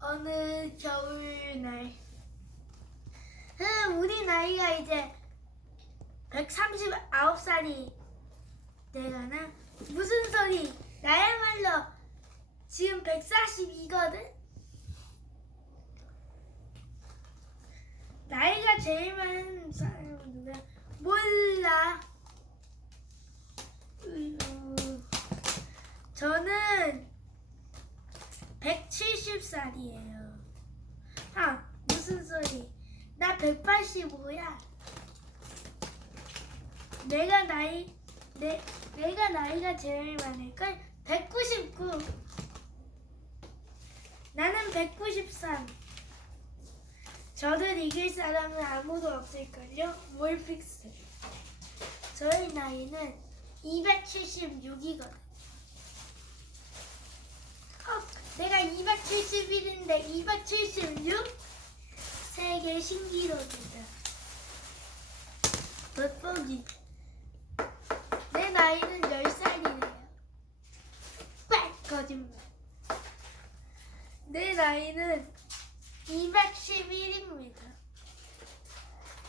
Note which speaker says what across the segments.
Speaker 1: 어느 겨울날. 음, 우리 나이가 이제 139살이 되가나? 무슨 소리? 나야말로 지금 142거든? 나이가 제일 많은 누구야? 몰라. 저는 170살이에요. 아, 무슨 소리? 나 185야. 내가 나이 내 내가 나이가 제일 많을 걸? 199. 나는 193. 저를 이길 사람은 아무도 없을걸요? 몰픽스. 저희 나이는 276이거든. 어, 내가 271인데 276? 세계 신기록이다. 돋보기. 내 나이는 10살이래요. 빽! 거짓말. 내 나이는 211입니다.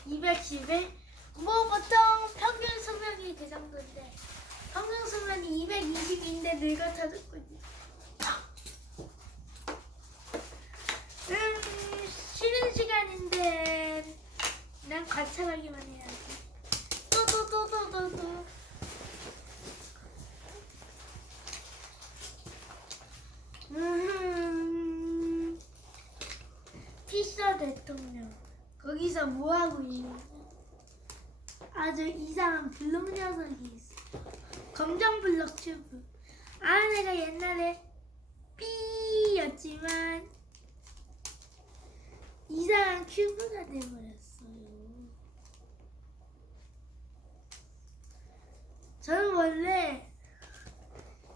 Speaker 1: 211? 뭐 보통 평균 수명이 그 정도인데 평균 수명이 220인데 늙어 터졌군요. 음, 쉬는 시간인데 난 관찰하기만 해야지. 또또또또또 또. 음, 피셔 대통령 거기서 뭐 하고 있냐? 아주 이상한 블록 녀석이 있어. 검정 블록 튜브. 아 내가 옛날에 삐였지만 이상한 큐브가 돼버렸어요. 저는 원래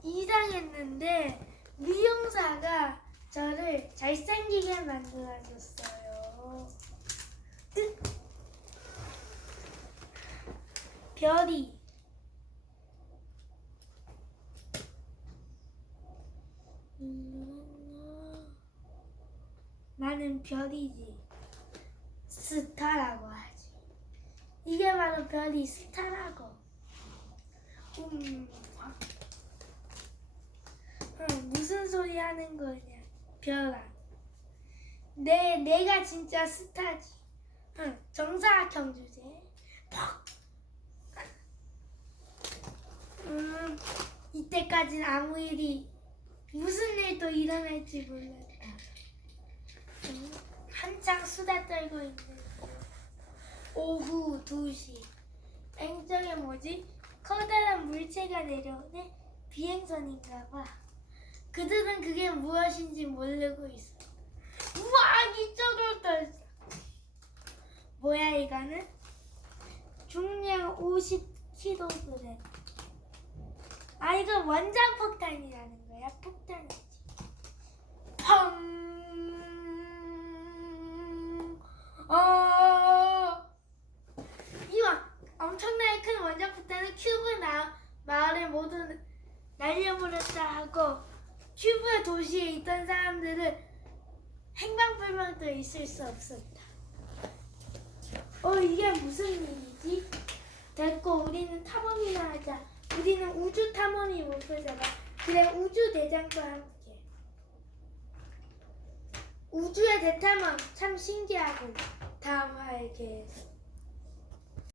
Speaker 1: 이상했는데 미용사가 저를 잘생기게 만들어줬어요. 으. 별이 음, 나는 별이지. 스타라고 하지. 이게 바로 별이 스타라고. 음, 응, 무슨 소리 하는 거냐, 별아. 내, 내가 진짜 스타지. 응, 정사각형 주제. 퍽! 음, 이때까진 아무 일이, 무슨 일도 일어날지 몰랐다. 음, 한창 수다 떨고 있는 오후 2시. 앵정에 뭐지? 커다란 물체가 내려오네? 비행선인가 봐. 그들은 그게 무엇인지 모르고 있어. 우와, 이쪽으로 떨어져. 뭐야, 이거는? 중량 50kg. 아, 이거 원전 폭탄이라는 거야. 폭탄이지. 펑. 어. 이와 엄청나게 큰 원전 폭탄은 큐브 나, 마을을 모두 날려버렸다 하고 큐브 도시에 있던 사람들은 행방불명도 있을 수 없었다. 어 이게 무슨 일이지? 됐고 우리는 탐험이나 하자. 우리는 우주 탐험이 목표잖아. 그래 우주 대장과 함께. 우주의 대탐험 참 신기하고 다음 화에 계속.